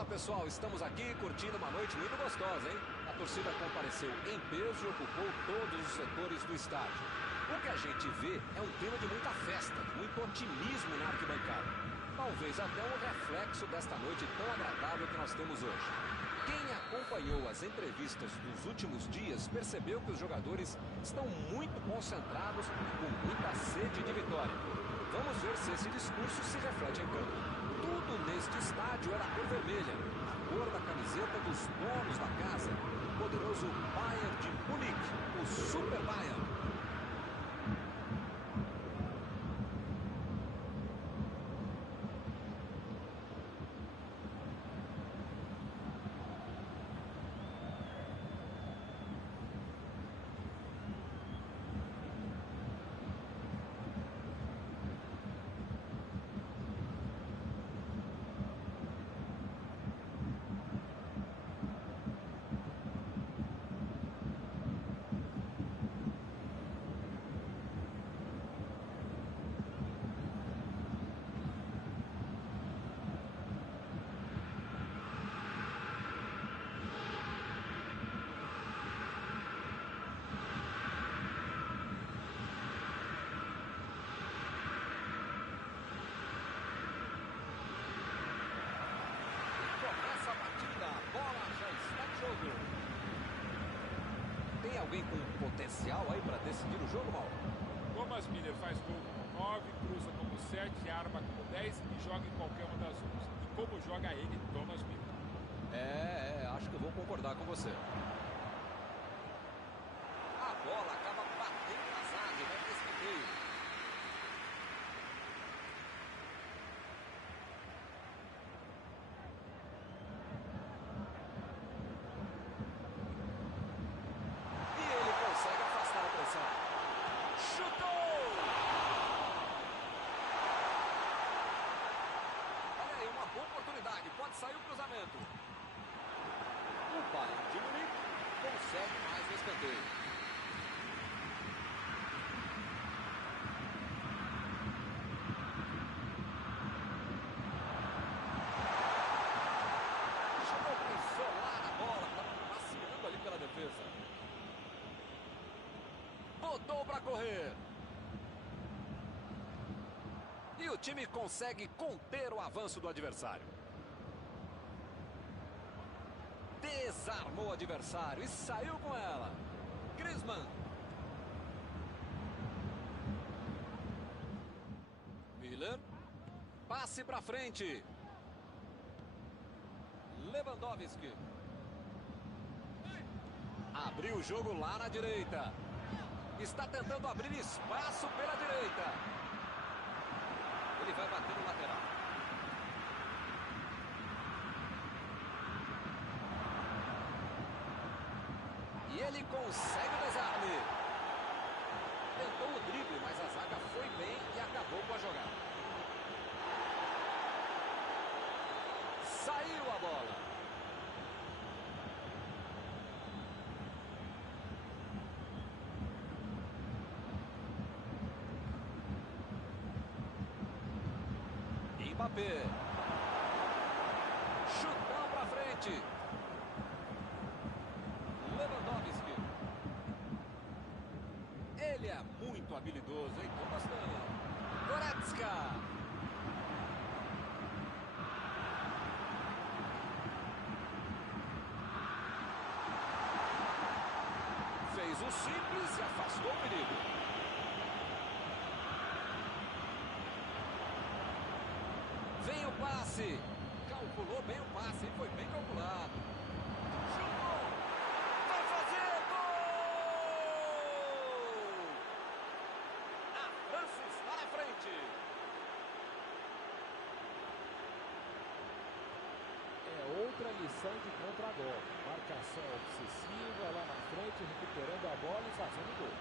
Olá pessoal, estamos aqui curtindo uma noite muito gostosa, hein? A torcida compareceu em peso e ocupou todos os setores do estádio. O que a gente vê é um clima de muita festa, muito otimismo na arquibancada. Talvez até um reflexo desta noite tão agradável que nós temos hoje. Quem acompanhou as entrevistas dos últimos dias percebeu que os jogadores estão muito concentrados e com muita sede de vitória. Vamos ver se esse discurso se reflete em campo. Tudo neste estádio era a cor vermelha, a cor da camiseta dos donos da casa, o poderoso Bayern de Munique, o Super Bayern. Tem alguém com potencial aí para decidir o jogo, Mauro? Thomas Miller faz gol como 9, cruza como 7, arma como 10 e joga em qualquer uma das 11. E como joga ele, Thomas Miller? Acho que eu vou concordar com você. A bola acaba batendo na zaga e vai para escanteio. Pode sair o cruzamento. O Bayern de Munique consegue mais um escanteio. Chegou para isolar a bola, estava passeando ali pela defesa. Botou para correr. E o time consegue conter o avanço do adversário. Desarmou o adversário e saiu com ela. Griezmann. Miller. Passe para frente. Lewandowski. Abriu o jogo lá na direita. Está tentando abrir espaço pela direita. Ele vai bater no lateral. E ele consegue o desarme. Tentou o drible, mas a zaga foi bem e acabou com a jogada. Saiu a bola. Mbappé. Chutão pra frente. Lewandowski. Ele é muito habilidoso, hein? Tô gostando. Goretzka. Fez o simples e afastou o perigo. Vem o passe. Calculou bem o passe, hein? Foi bem calculado. Chutou. Vai fazer gol! A França está na frente. É outra lição de contra-golpe. Marcação obsessiva lá na frente, recuperando a bola e fazendo gol.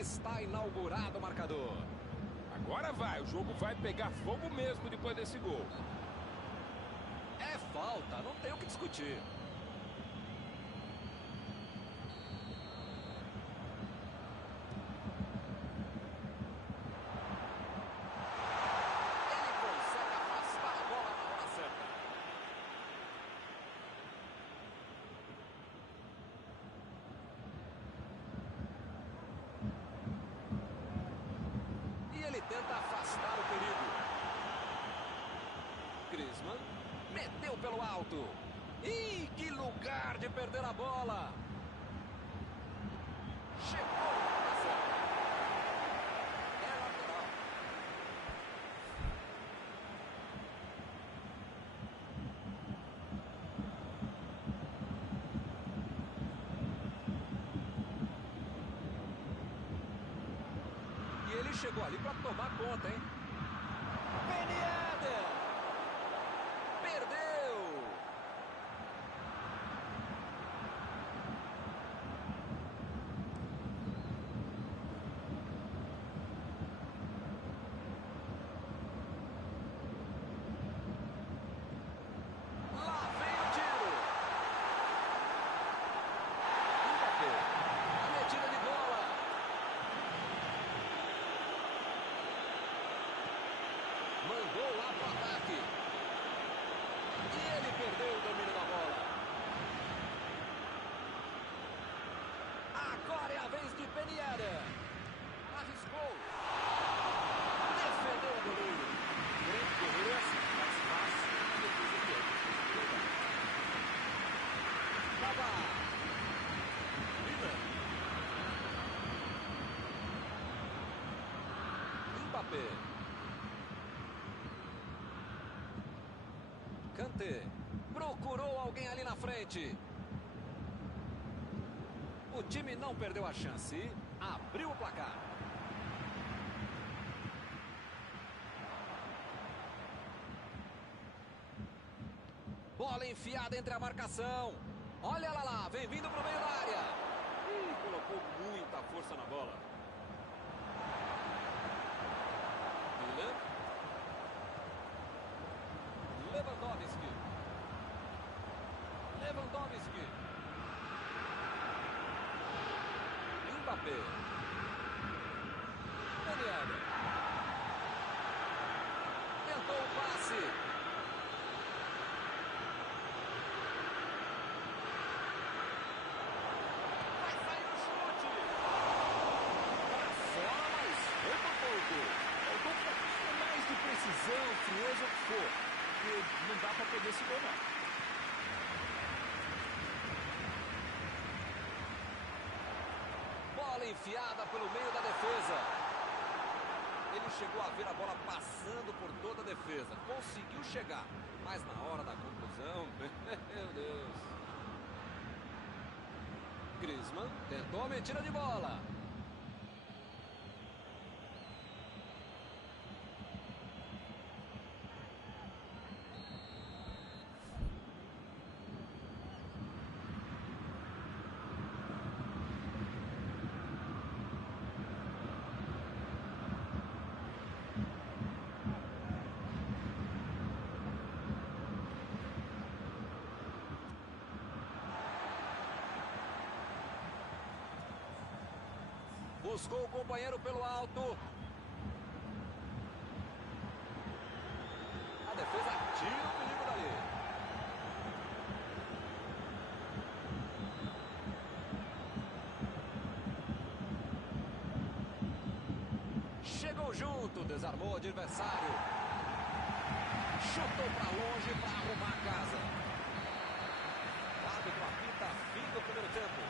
Está inaugurado o marcador. Agora vai, o jogo vai pegar fogo mesmo depois desse gol. É falta, não tem o que discutir. Ele consegue afastar a bola na hora certa. E ele tenta afastar o perigo. Griezmann meteu pelo alto. Ih, que lugar de perder a bola. Chegou na certa. É lateral. E ele chegou ali para tomar conta, hein? Ben Yedder! Perdeu! Lá vem o tiro! Mbappé! A metida de bola! Mandou lá pro ataque. E ele perdeu o domínio da bola. Agora é a vez de Ben Yedder. Arriscou. Defendeu o goleiro. Grande goleiro é assim, faz fácil e depois ele perde. Baba. Miller. Mbappé. Kanté. Procurou alguém ali na frente. O time não perdeu a chance. Abriu o placar. Bola enfiada entre a marcação. Olha ela lá, vem vindo pro meio da área. Ih, colocou muita força na bola. Miller. Lewandowski. Lewandowski. Mbappé. Ben Yedder. Tentou o passe. Vai sair o chute. Olha só, mas foi por pouco. Faltou um pouquinho mais de precisão, frieza, o que for. Porque não dá pra perder esse gol, não. Bola enfiada pelo meio da defesa. Ele chegou a ver a bola passando por toda a defesa. Conseguiu chegar. Mas na hora da conclusão, meu Deus. Griezmann tentou a metida de bola. Buscou o companheiro pelo alto. A defesa tira o perigo dali. Chegou junto, desarmou o adversário. Chutou para longe para arrumar a casa. O árbitro apita fim do primeiro tempo.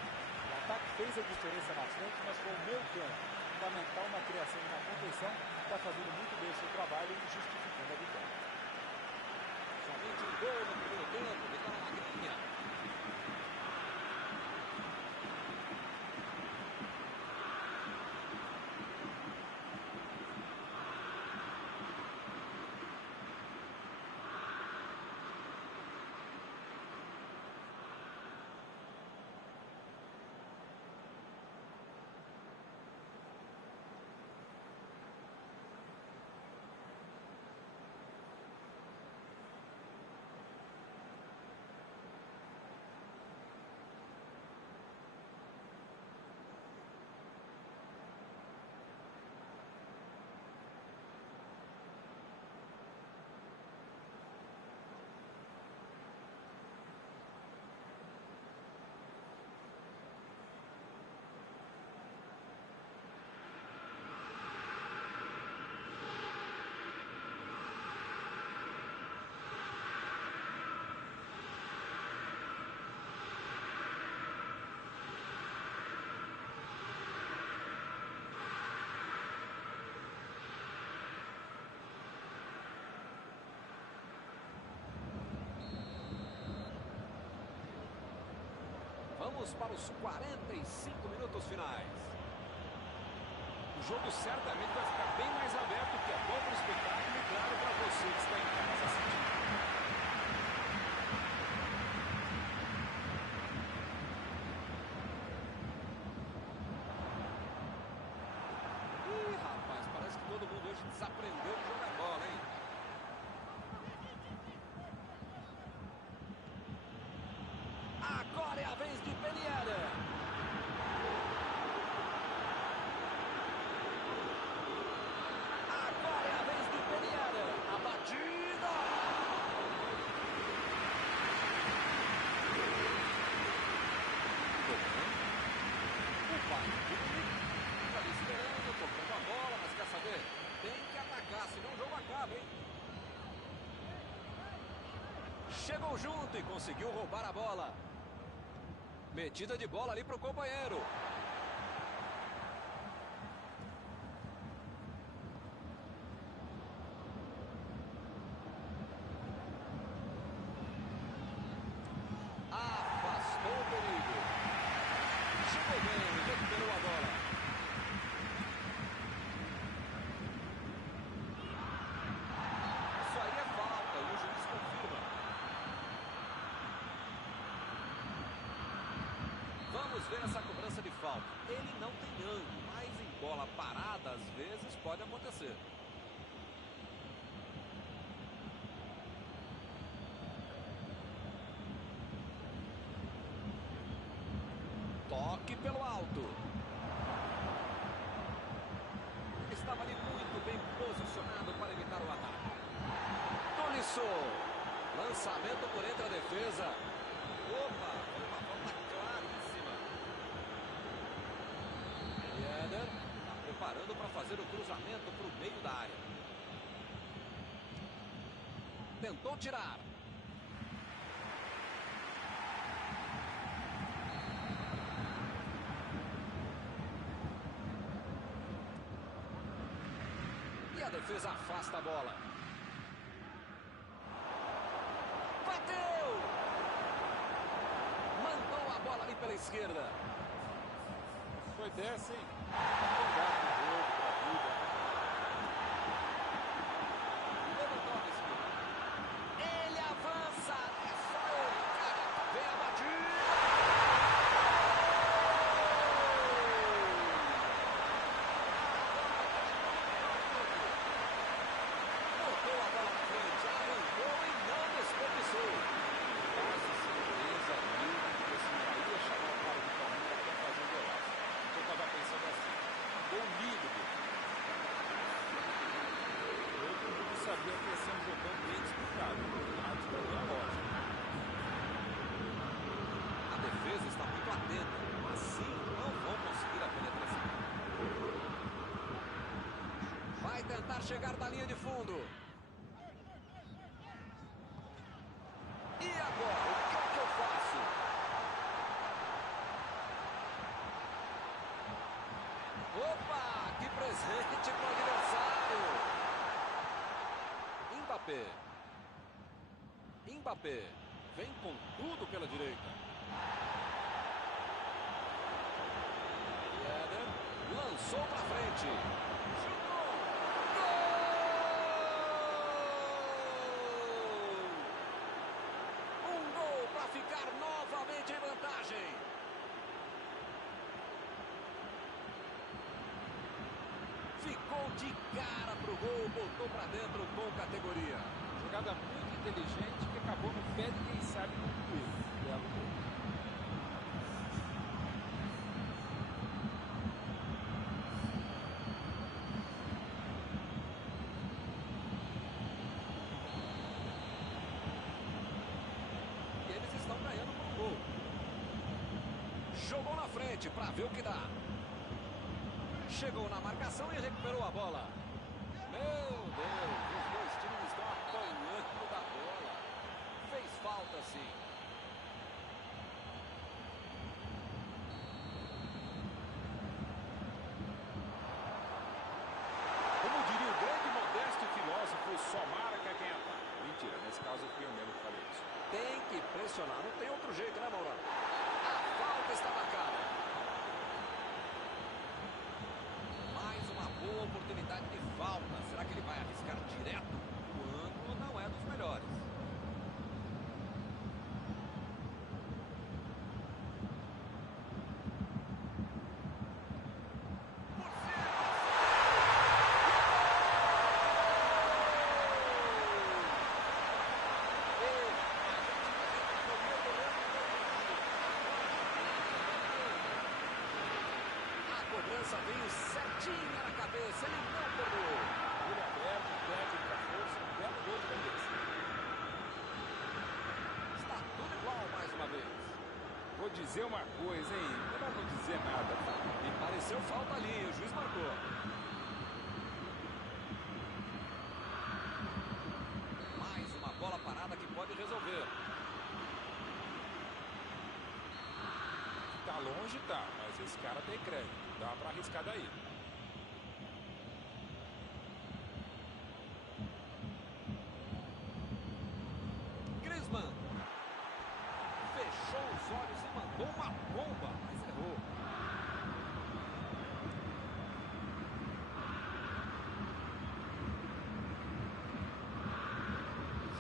O ataque fez a diferença na frente, mas foi o meio campo, fundamental na criação de uma contenção, está fazendo muito bem o seu trabalho e justificando a vitória. Somente um gol no primeiro tempo, vitória magrinha. Vamos para os 45 minutos finais. O jogo certamente vai ficar bem mais aberto, que é bom para o espetáculo e claro para você que está em casa assistindo. Ih, rapaz, parece que todo mundo hoje desaprendeu de jogar bola, hein? Agora é a vez de Peniera. Agora é a vez de Peniera. A batida. O pai está ali esperando, tocando a bola, mas quer saber? Tem que atacar, senão o jogo acaba, hein? Chegou junto e conseguiu roubar a bola. Metida de bola ali para o companheiro. Afastou o perigo. Chegou bem, recuperou a bola. Isso aí é falta e o juiz confirma. Vamos ver essa cobrança de falta. Ele não tem ângulo, mas em bola parada, às vezes, pode acontecer. Toque pelo alto. Estava ali muito bem posicionado para evitar o ataque. Tolisso. Lançamento por entre a defesa. Opa, foi uma falta claríssima. Eder está preparando para fazer o cruzamento para o meio da área. Tentou tirar. E a defesa afasta a bola. Bateu! Mandou a bola ali pela esquerda. Foi dessa, hein? Obrigado pro jogo, pra vida. Levantou a esquerda. Ele avança. É só ele, cara. Vem a batida. Botou a bola na frente, arrancou e não desperdiçou. Quase certeza mesmo que você já ia chamar o cara de Palmeiras para fazer o golaço. Eu estava pensando assim, gol livre. Todo mundo sabia que ia ser um jogão bem disputado. A disputa é lógica. A defesa está muito atenta, mas sim, não vão conseguir a penetração. Vai tentar chegar da linha de fundo. E agora, o que é que eu faço? Opa, que presente pro adversário. Mbappé vem com tudo pela direita. Eder lançou para frente. Chutou. Gol! Um gol para ficar novamente em vantagem. Ficou de cara pro gol, botou para dentro com categoria. Jogada muito inteligente que acabou no pé de quem sabe concluir. Belo gol. E eles estão ganhando por um gol. Jogou na frente para ver o que dá. Chegou na marcação e recuperou a bola. Meu Deus, os dois times estão apanhando da bola. Fez falta sim. Como diria o grande Modesto filósofo, só marca quem ataca. Mentira, nesse caso fui eu mesmo que falei isso. Tem que pressionar, não tem outro jeito, né, Maurão? A falta falta está marcada. Mais uma boa oportunidade de falta. Será que ele vai arriscar direto? O ângulo não é dos melhores. Veio certinha na cabeça, ele não perdoou. Ele aberto, técnica, força, um belo gol de cabeça. Está tudo igual mais uma vez. Vou dizer uma coisa, hein? Melhor não dizer nada. Me pareceu falta ali, o juiz marcou. Mais uma bola parada que pode resolver. Tá longe, tá, mas esse cara tem crédito. Dá pra arriscar daí. Griezmann. Fechou os olhos e mandou uma bomba, mas errou.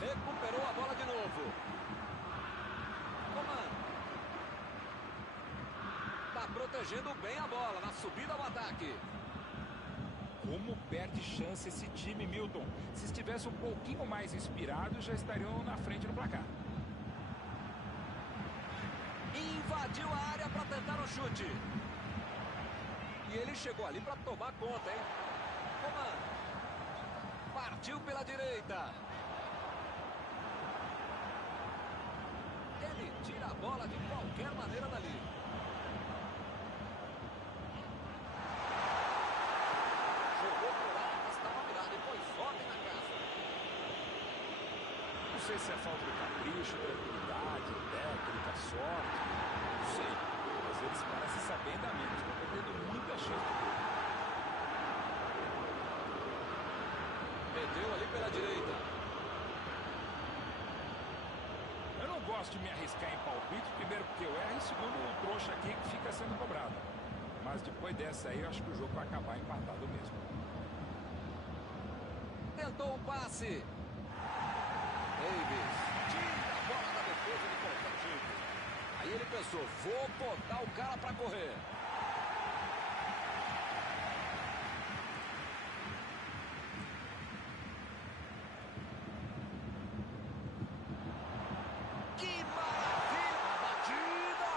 Recuperou a bola de novo. Coman. Tá protegendo bem a bola na subida ao ataque. Como perde chance esse time, Milton. Se estivesse um pouquinho mais inspirado, já estariam na frente do placar. Invadiu a área para tentar o chute. E ele chegou ali para tomar conta, hein? Coman. Partiu pela direita. Ele tira a bola de qualquer maneira dali. Jogou pro lado, mas estava virado e pôs ordem na casa. Não sei se é falta de capricho, tranquilidade, técnica, sorte. Não sei. Mas eles parecem saber ainda menos. Estão perdendo muita chance de gol. Meteu ali pela direita. Eu não gosto de me arriscar em palpite, primeiro porque eu erro e segundo o trouxa aqui que fica sendo cobrado. Mas depois dessa aí, eu acho que o jogo vai acabar empatado mesmo. Tentou o passe. Davis tira a bola da defesa de qualquer jeito. Aí ele pensou, vou botar o cara para correr. Que maravilha a batida!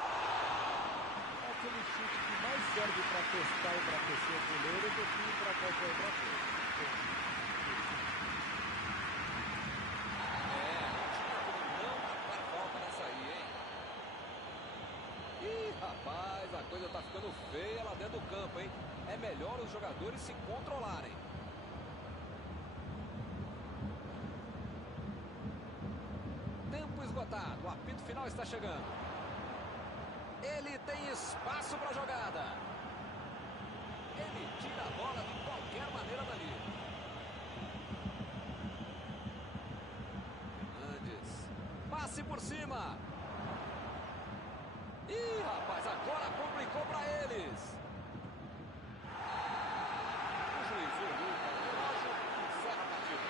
É aquele chute que mais serve para testar e para aquecer o goleiro do que para qualquer outra coisa. Rapaz, a coisa tá ficando feia lá dentro do campo, hein? É melhor os jogadores se controlarem. Tempo esgotado, o apito final está chegando. Ele tem espaço para a jogada. Ele tira a bola de qualquer maneira dali. Fernandes. Passe por cima. Ih, rapaz, agora complicou para eles. O juiz olhou para o relógio e encerra a partida.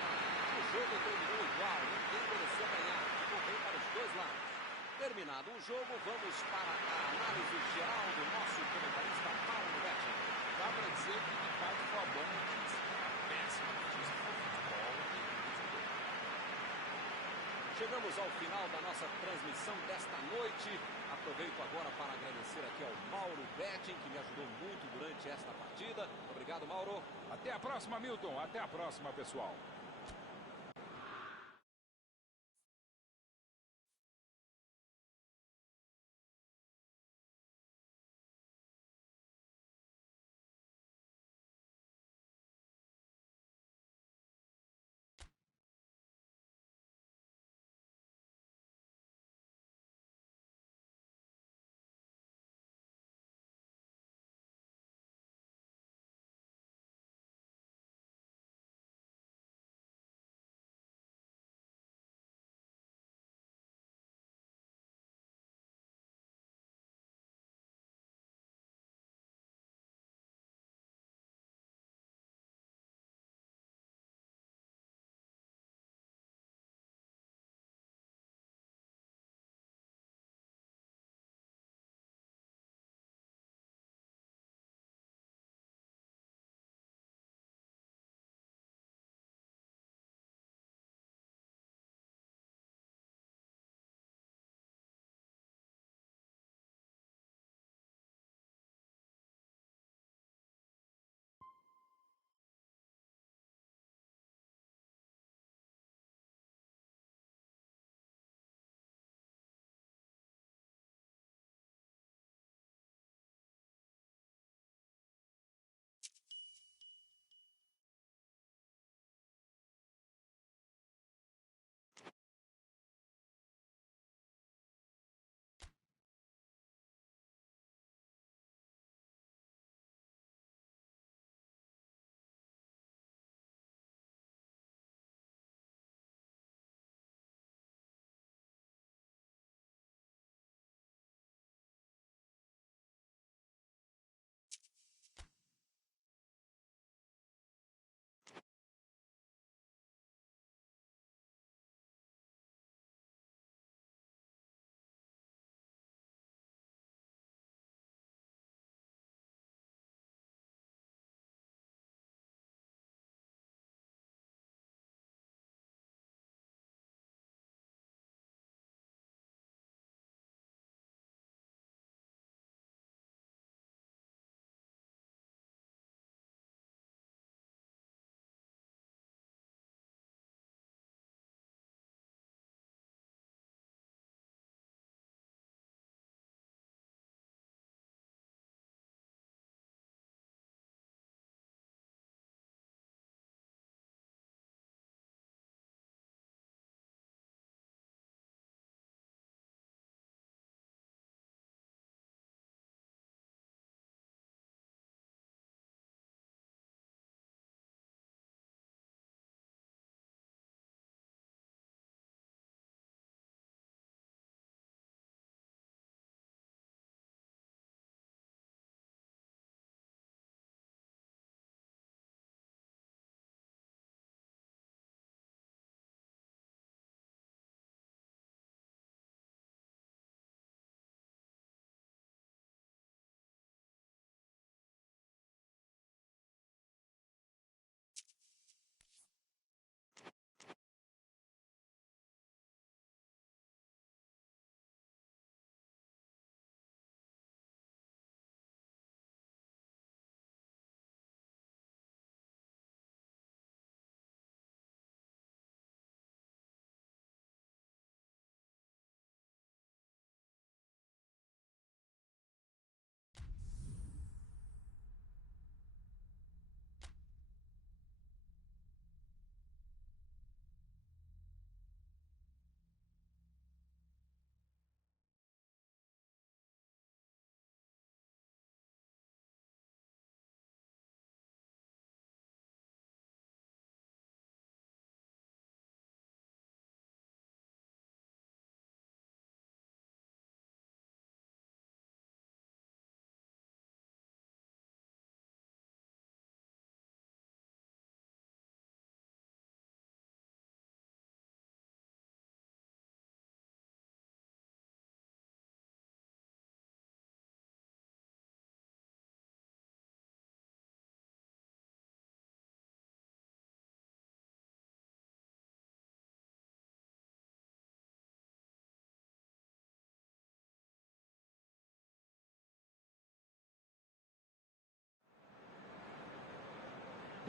O jogo terminou igual, ninguém mereceu ganhar. Ficou bem para os dois lados. Terminado o jogo, vamos para a análise geral do nosso comentarista Mauro Betting. Dá pra dizer que de parte foi a bola, mas a péssima notícia foi o futebol e jogou. Chegamos ao final da nossa transmissão desta noite. Aproveito agora para agradecer aqui ao Mauro Betting, que me ajudou muito durante esta partida. Obrigado, Mauro. Até a próxima, Milton. Até a próxima, pessoal.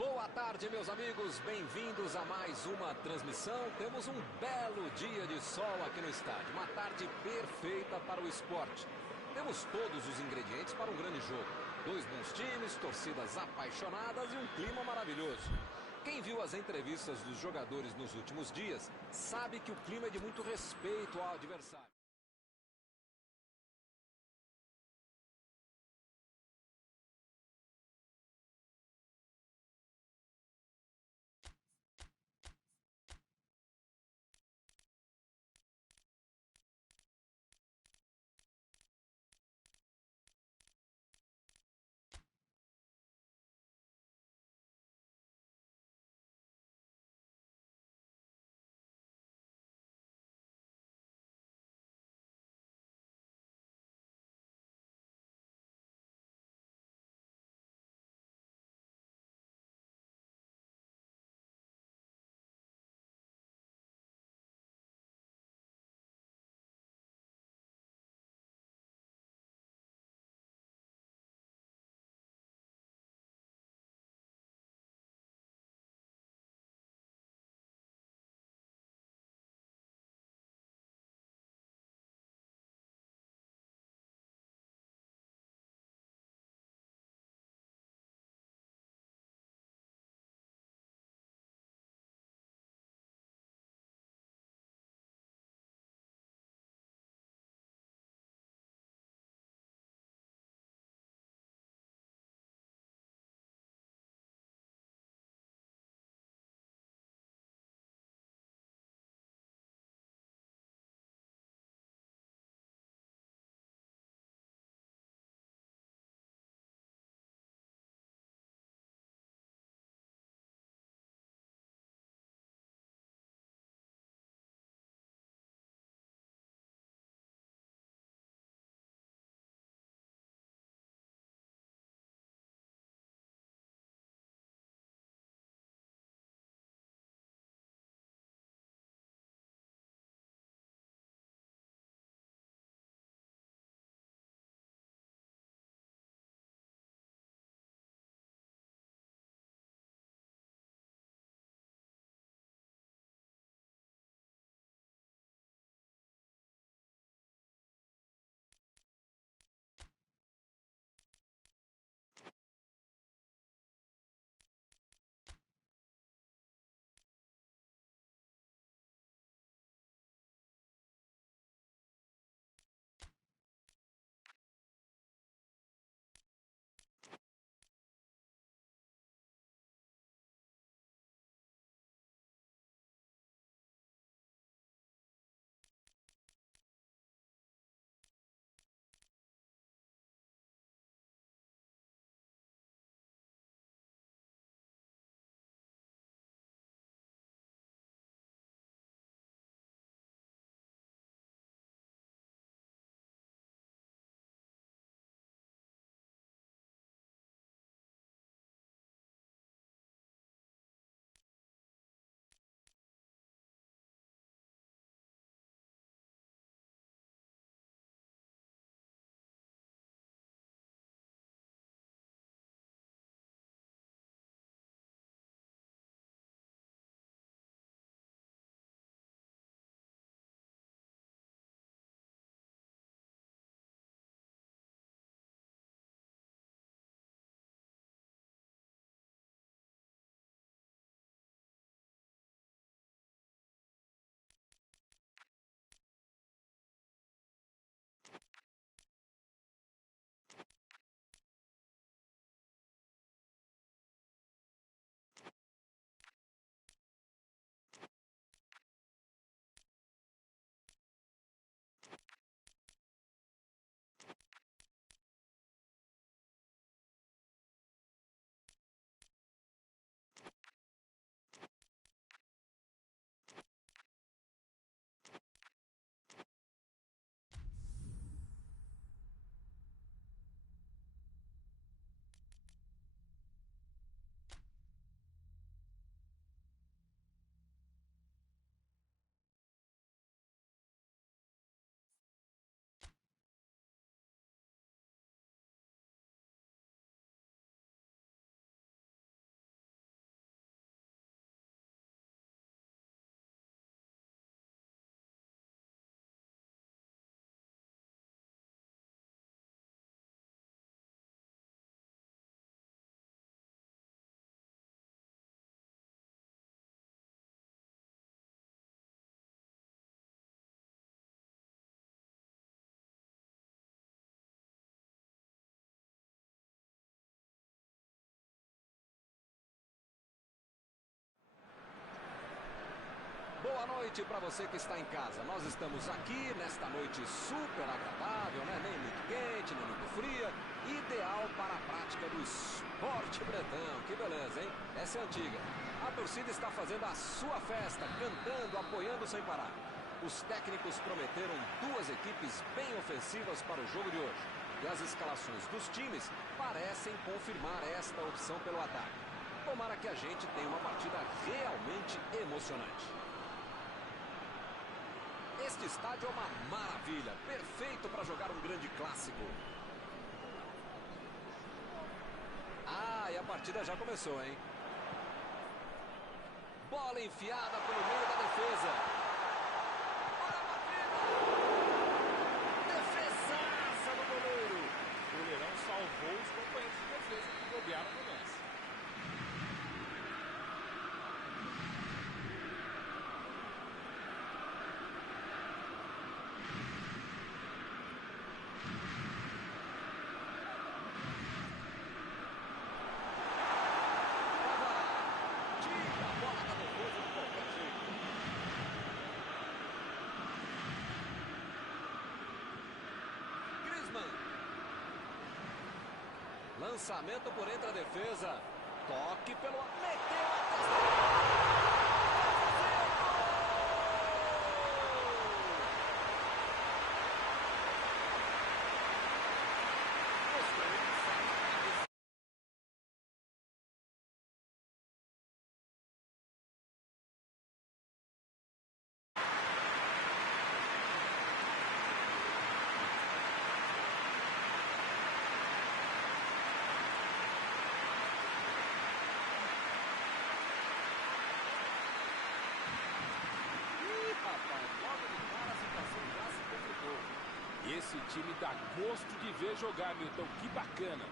Boa tarde, meus amigos, bem-vindos a mais uma transmissão. Temos um belo dia de sol aqui no estádio, uma tarde perfeita para o esporte. Temos todos os ingredientes para um grande jogo. 2 bons times, torcidas apaixonadas e um clima maravilhoso. Quem viu as entrevistas dos jogadores nos últimos dias sabe que o clima é de muito respeito ao adversário. Boa noite para você que está em casa. Nós estamos aqui nesta noite super agradável, né? Nem muito quente, nem muito fria. Ideal para a prática do esporte bretão. Que beleza, hein? Essa é antiga. A torcida está fazendo a sua festa, cantando, apoiando sem parar. Os técnicos prometeram duas equipes bem ofensivas para o jogo de hoje. E as escalações dos times parecem confirmar esta opção pelo ataque. Tomara que a gente tenha uma partida realmente emocionante. Este estádio é uma maravilha, perfeito para jogar um grande clássico. Ah, e a partida já começou, hein? Bola enfiada pelo meio da defesa. Olha a batida! Defesaça do goleiro. O goleirão salvou os companheiros de defesa que bobearam no lance. Lançamento por entre a defesa. Toque pelo... Meteu a testa. Esse time dá gosto de ver jogar, Milton. Que bacana.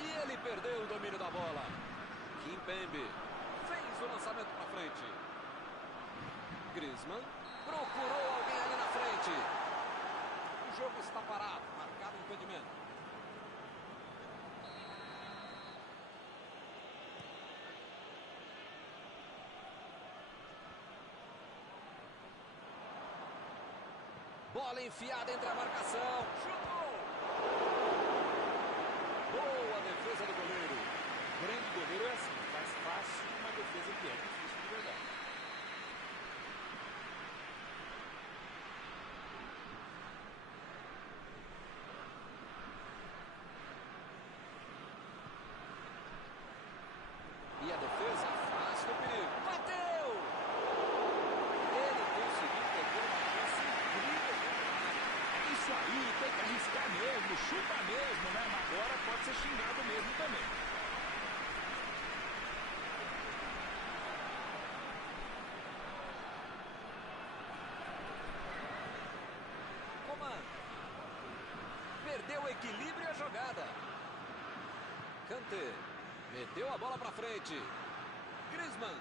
E ele perdeu o domínio da bola. Kimpembe fez o lançamento para frente. Griezmann procurou alguém ali na frente. O jogo está parado, marcado impedimento. Bola enfiada entre a marcação. Chutou! Boa defesa do goleiro. Grande goleiro é assim, faz fácil uma defesa que é difícil de verdade. E a defesa afasta o perigo. Bateu! Ele conseguiu pegar uma chance incrível. Isso aí, tem que arriscar mesmo, chuta mesmo, né? Mas agora pode ser xingado mesmo também. Coman. Perdeu o equilíbrio e a jogada. Kanté. Meteu a bola pra frente. Griezmann.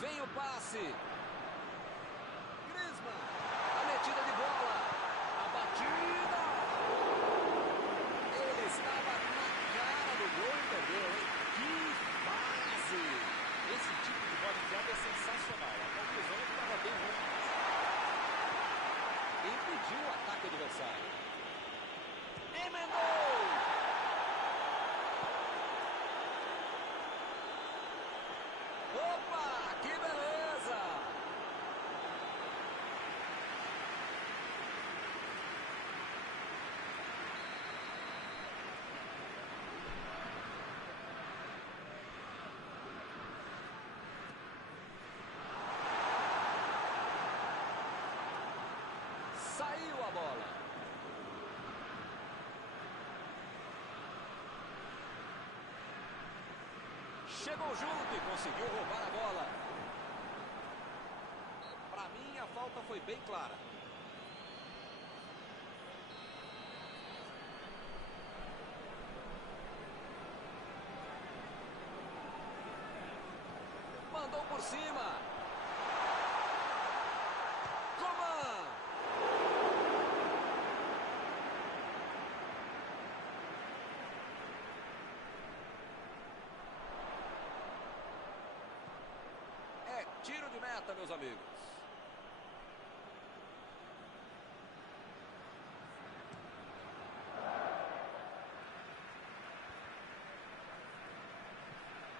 Vem o passe. Griezmann. A metida de bola. A batida. Ele estava na cara do gol e perdeu, hein? Que fase! Esse tipo de bola enfiada é sensacional. A conclusão é que estava bem ruim. Impediu o ataque adversário. Emendou! Opa, que beleza! Saiu a bola. Chegou junto e conseguiu roubar a bola. Para mim, a falta foi bem clara. Mandou por cima. Coman. É meta, meus amigos.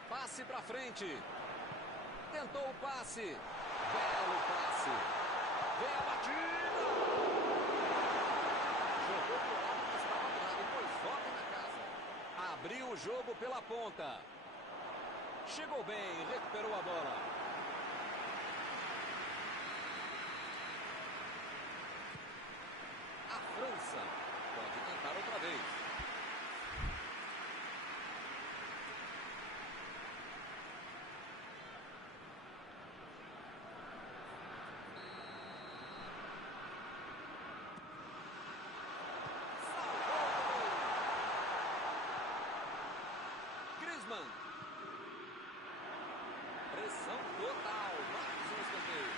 Passe para frente. Tentou o passe. Belo passe. Vem a batida. Jogou pro lado que estava atrás. Depois volta na casa. Abriu o jogo pela ponta. Chegou bem. Recuperou a bola. A França pode tentar outra vez. Pressão total, mais um escanteio.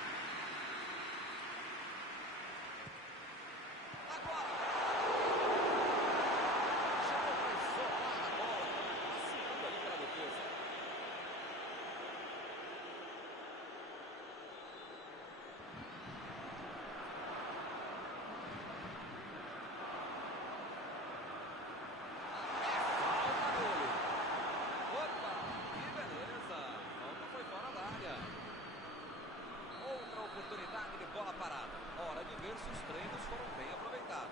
Agora! Chegou para isolar a bola, passeando ali pela defesa. Oportunidade de bola parada. Hora de ver se os treinos foram bem aproveitados.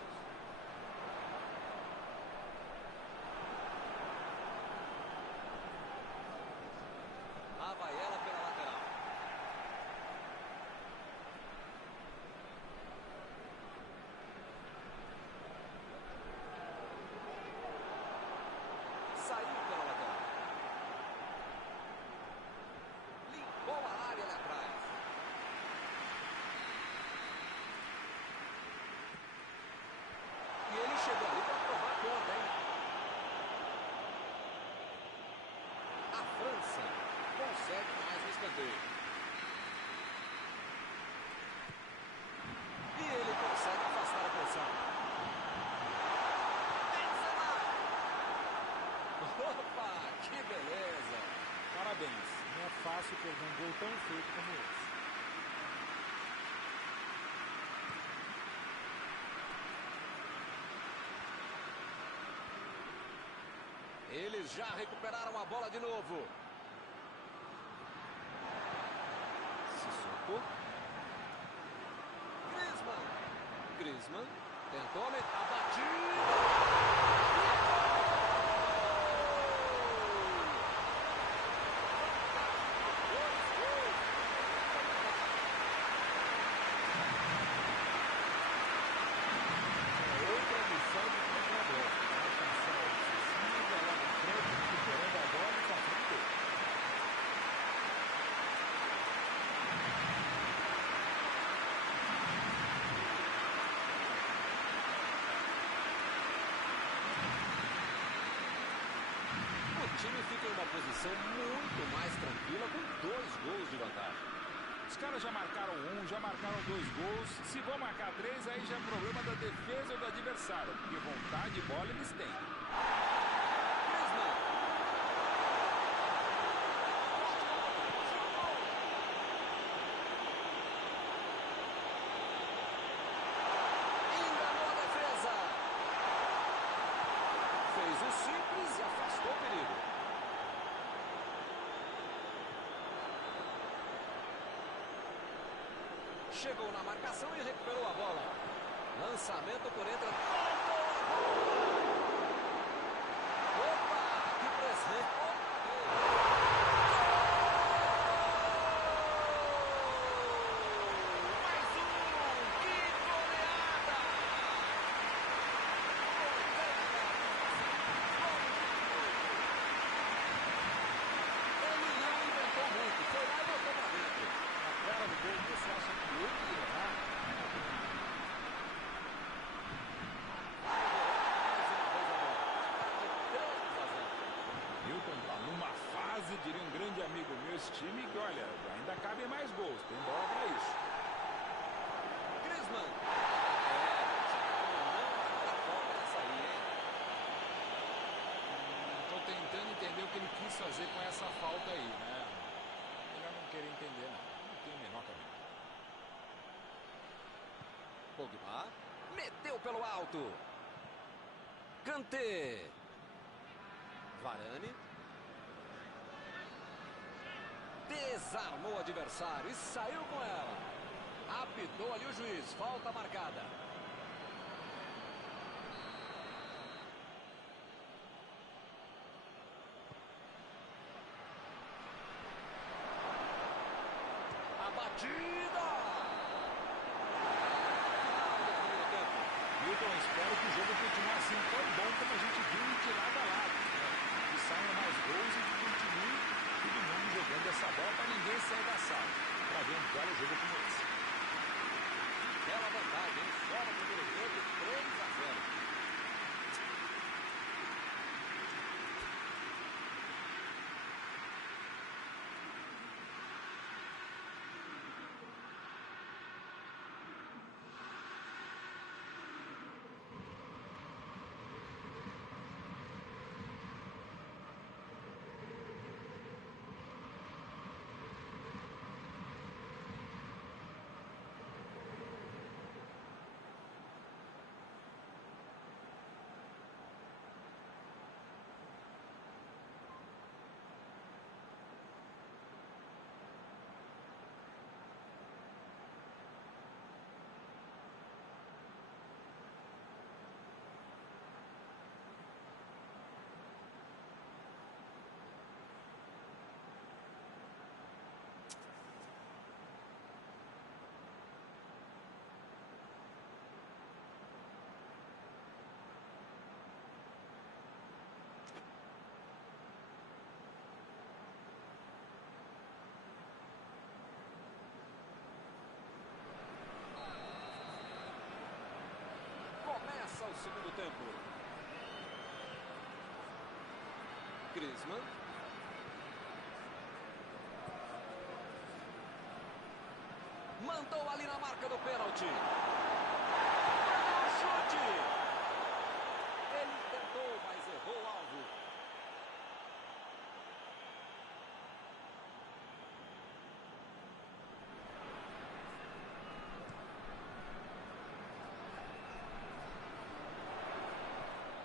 Lá vai ela pela lateral. Saiu pela lateral. Limpou a área ali atrás. E ele chegou ali para provar a conta, hein? A França consegue mais um escanteio. E ele consegue afastar a pressão. Opa, que beleza! Parabéns. Não é fácil perder um gol tão feito como esse. Eles já recuperaram a bola de novo. Sissoko. Griezmann. Tentou a batida. O time fica em uma posição muito mais tranquila com 2 gols de vantagem. Os caras já marcaram 1, já marcaram 2 gols. Se vão marcar 3, aí já é problema da defesa ou do adversário, porque vontade de bola eles têm. Enganou a defesa. Fez o simples e afastou o perigo. Chegou na marcação e recuperou a bola. Lançamento por entre. Opa, que presente. Mais um, que goleada. Ele não inventou muito, foi lá e botou pra dentro. A cara do gol, você acha que ele ia errar? Milton tá numa fase, diria um grande amigo meu, esse time que, olha, ainda cabem mais gols, tem bola pra isso. Griezmann. Não dá falta nessa aí, hein? Tô tentando entender o que ele quis fazer com essa falta aí, né? Melhor não querer entender, não. Não tem a menor Pogba. Meteu pelo alto. Kanté. Varane. Desarmou o adversário e saiu com ela. Apitou ali o juiz. Falta marcada. A batida! Milton, espero que o jogo continue assim tão bom como a gente viu de lado a lado, né? Que saiam mais gols e que continue todo mundo jogando essa bola para ninguém sair da sala. Para ver um belo jogo como esse. Bela vantagem, hein? Só no primeiro tempo, 3-0. Começa o segundo tempo. Griezmann. Mandou ali na marca do pênalti. Mandou o chute. Ele tentou, mas errou o alvo.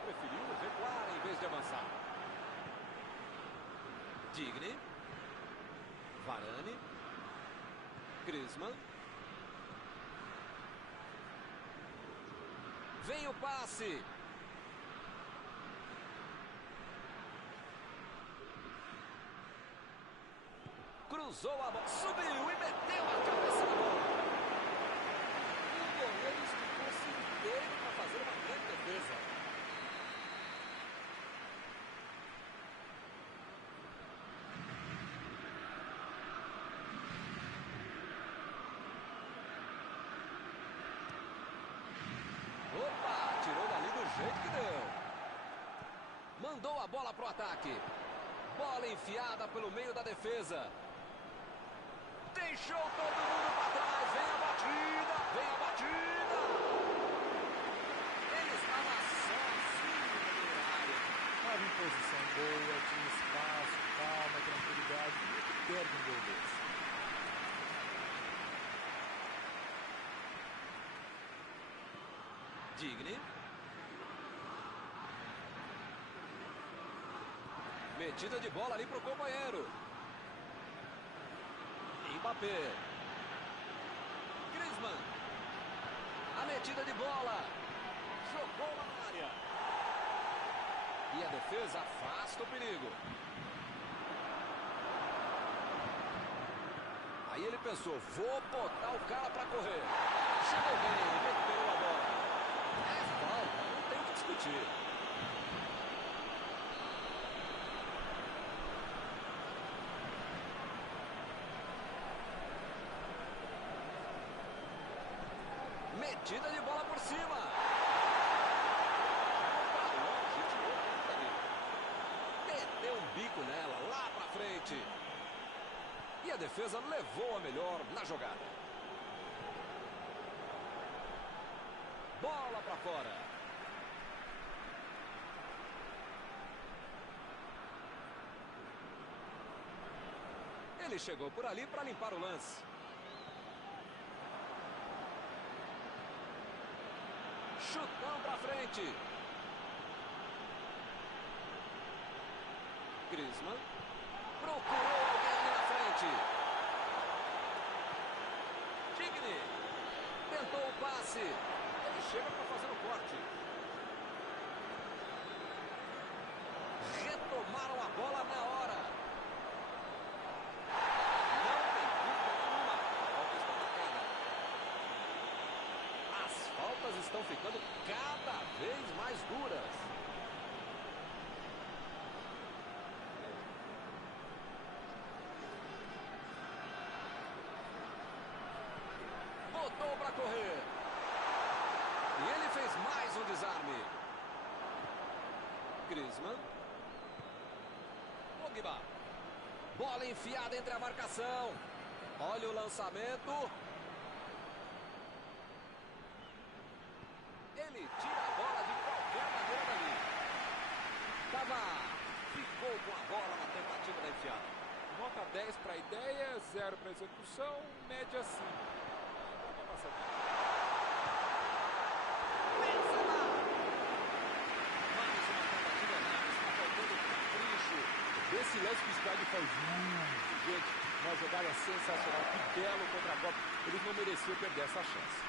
Preferiu recuar em vez de avançar. Digne. Varane. Griezmann. Vem o passe. Cruzou a bola. Subiu e meteu a cabeça na bola. O goleiro esticou-se inteiro para fazer uma grande defesa. Opa, tirou dali do jeito que deu. Mandou a bola pro ataque. Bola enfiada pelo meio da defesa. Deixou todo mundo para trás. Vem a batida, vem a batida. Ele estava só assim no meio da área. Estava em posição boa, tinha espaço, calma, tranquilidade. Muito perde um gol desse. Digne. Metida de bola ali pro companheiro. Mbappé. Griezmann. A metida de bola. Jogou na área. E a defesa afasta o perigo. Aí ele pensou, vou botar o cara para correr. Chegou bem, recuperou a bola. É falta, não tem o que discutir. Metida de bola por cima. Meteu um bico nela, lá pra frente. E a defesa levou a melhor na jogada. Bola pra fora. Ele chegou por ali para limpar o lance. Chutão pra frente. Griezmann procurou alguém ali na frente. Digne tentou o passe. Ele chega para fazer o corte. Retomaram a bola na hora. Não tem dúvida nenhuma. A falta está marcada. As faltas estão ficando cada vez mais duras. Botou para correr. E ele fez mais um desarme. Griezmann. Pogba. Bola enfiada entre a marcação. Olha o lançamento. Ele tira a bola de qualquer maneira dali. Ficou com a bola na tentativa da enfiada. Nota 10 para a ideia, 0 para a execução, média 5. Mais uma tentativa nada, está faltando capricho. Esse lance que o estádio faz gente, uma jogada sensacional, que belo contra-golpe. Eles não mereciam perder essa chance.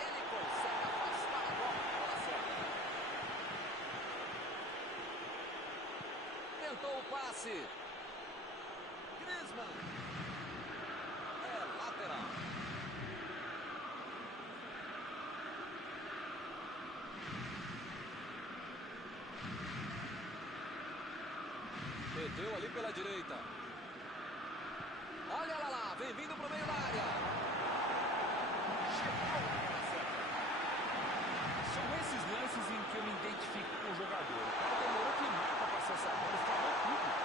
Ele consegue afastar a bola certa. Tentou o passe. Griezmann. É lateral. Meteu ali pela direita. Olha lá, vem vindo pro meio da área. Chegou na bola certa. São esses lances em que eu me identifico com o jogador. O cara demorou demais para passar essa bola, estragou tudo.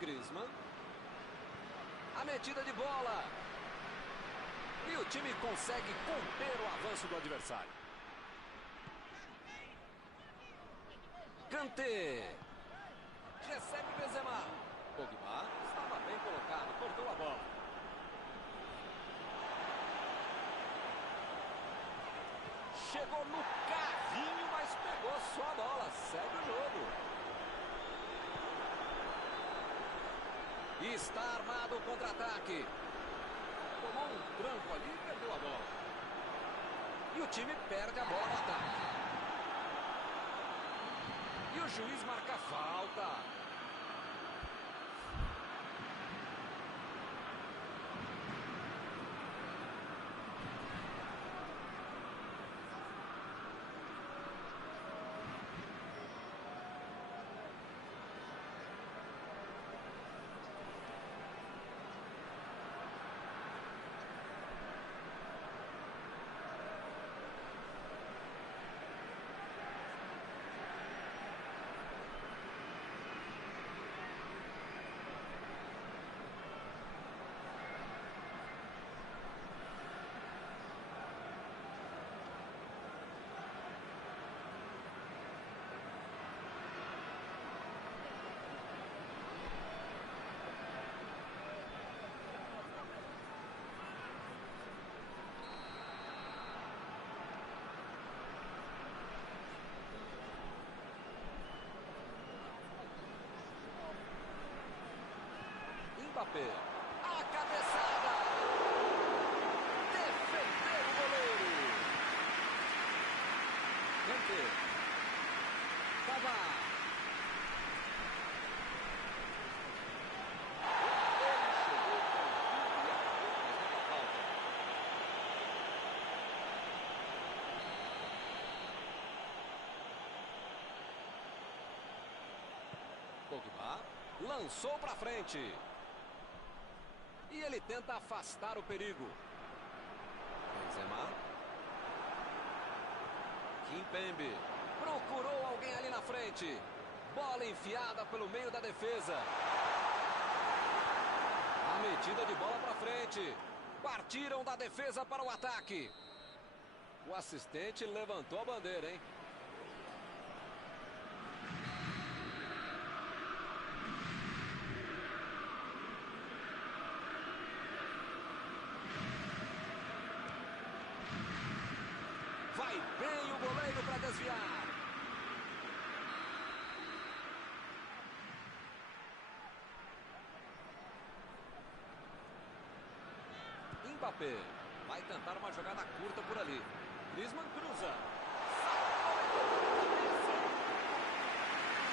Griezmann. A metida de bola. E o time consegue conter o avanço do adversário. Kanté. Recebe Benzema. Pogba estava bem colocado, cortou a bola. Chegou no carrinho, mas pegou só a bola. Segue o jogo. Está armado o contra-ataque. Tomou um tranco ali e perdeu a bola. E o time perde a bola no ataque. E o juiz marca falta. Mbappé. A cabeçada. Defendeu o goleiro. Kanté. Cavani. Ele chegou com o tudo e acabou fazendo a falta. Pogba lançou para frente. E ele tenta afastar o perigo. Benzema. Kimpembe. Procurou alguém ali na frente. Bola enfiada pelo meio da defesa. A metida de bola para frente. Partiram da defesa para o ataque. O assistente levantou a bandeira, hein? Vai bem o goleiro para desviar. Mbappé vai tentar uma jogada curta por ali. Griezmann cruza.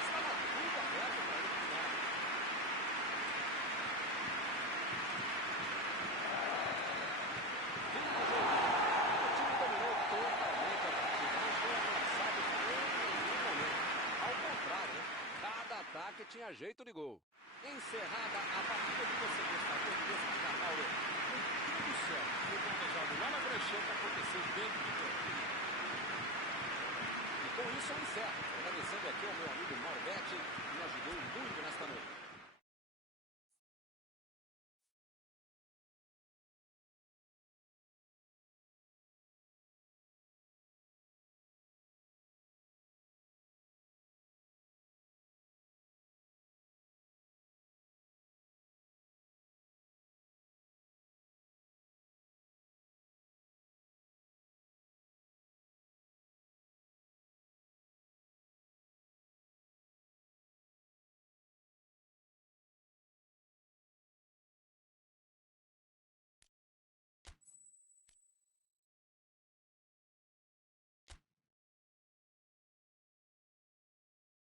Estava tudo aberto para ele cruzar. Fim do jogo. O time dominou totalmente a partida. Não foi ameaçado em nenhum momento. Ao contrário, cada ataque tinha jeito de gol. Encerrada a partida que você gostaria de destacar, Mauro. Tudo certo. Foi planejado lá na brecheira, aconteceu dentro de campo. E com isso eu encerro. Agradecendo aqui ao meu amigo Mauro Betti, que me ajudou muito nesta noite.